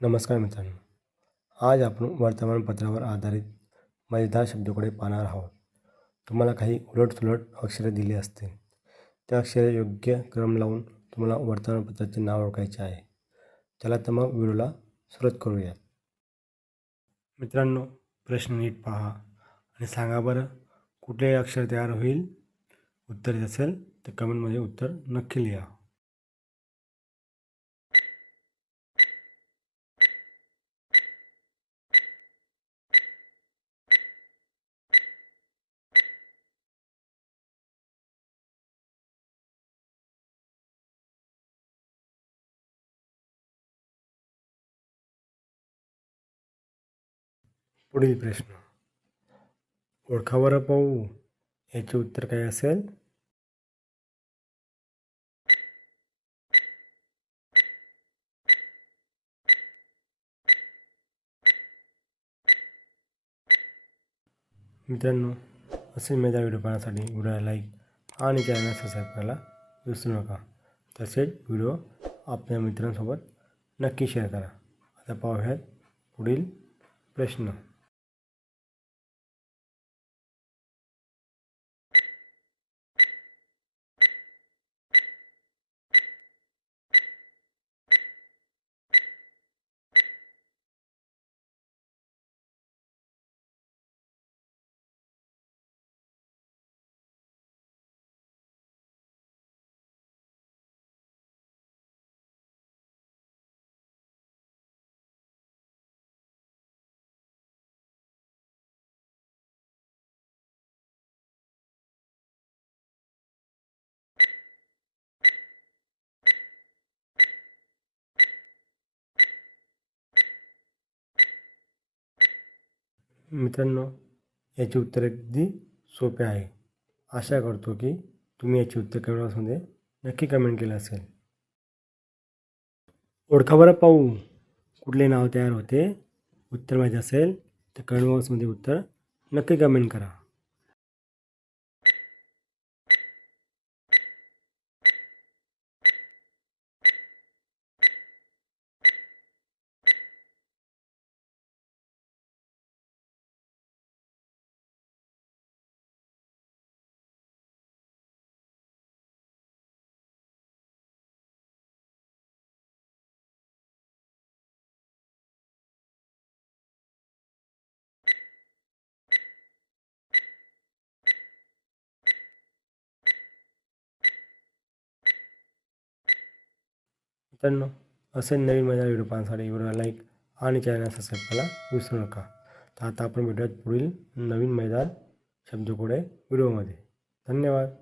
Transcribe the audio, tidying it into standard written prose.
नमस्कार मित्रांनो, आज आपण वर्तमानपत्रावर आधारित मजेदार शब्दकोडे पाहणार आहोत. तुम्हाला काही उलटसुलट अक्षरे दिली असतील. त्या अक्षरे योग्य क्रम लावून तुम्हाला वर्तमानपत्राचे नाव ओळखायचे आहे. चला तर मग व्हिडिओला सुरुवात करूयात. मित्रांनो, प्रश्न नीट पहा आणि सांगा बरं, कुठले अक्षर तयार होईल. उत्तर येत असेल तर कमेंटमध्ये उत्तर नक्की लिहा. पुढील प्रश्न, ओळखा बरं पाहू, याचे उत्तर काय असेल. मित्रांनो, असे मजेदार व्हिडिओ पाहण्यासाठी व्हिडिओला लाईक आणि चॅनल सबस्क्राईब करायला विसरू नका. तसेच व्हिडिओ आपल्या मित्रांसोबत नक्की शेअर करा. आता पाहूयात पुढील प्रश्न. मित्रांनो, याचे उत्तर अगदी सोपे आहे. आशा करतो की तुम्ही याचे उत्तर कमेंट बॉक्समध्ये नक्की कमेंट केलं असेल. ओळखा बरं पाहू, कुठले नाव तयार होते. उत्तर माहिती असेल तर कमेंट बॉक्समध्ये उत्तर नक्की कमेंट करा. मित्रांनो, असे नवीन मजेदार व्हिडिओ पाहण्यासाठी व्हिडिओला लाईक आणि चॅनल सबस्क्राईब करायला विसरू नका. तर आता आपण भेटूयात पुढील नवीन मजेदार शब्दकोडे व्हिडिओमध्ये. धन्यवाद.